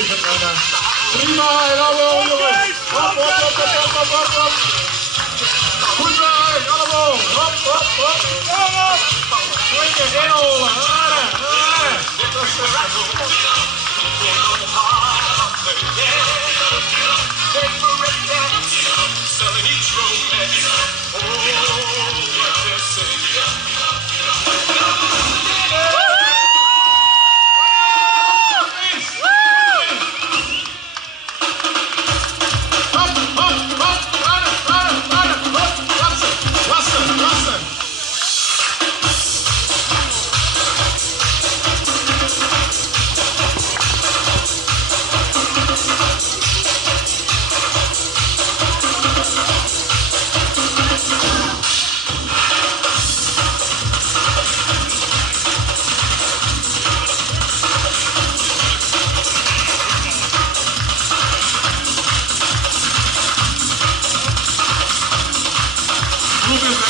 is het. Prima, allemaal jongens. Hop, hop, hop, hop, hop, hop, hop. Goed bij, allemaal. Hop, hop, hop. Kom op. Swingen, inholen. Dat is de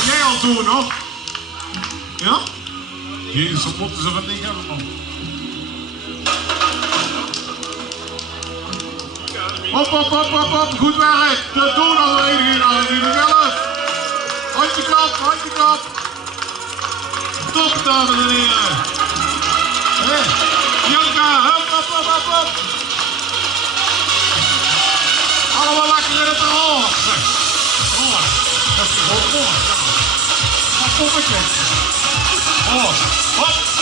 jij al doen, hoor? Ja? Jezus, wat moeten ze van ding hebben, man. Hop, hop, hop, hop, hop. Goed werk. Dat doen al de enige aan. Die zelf. Handje kap, handje kap. Top, dames en heren. Janka, hop, hop, hop, hop, hop. Allemaal lekker in het oor. Dat is gewoon oor. Wat poppetje. Hop, hop.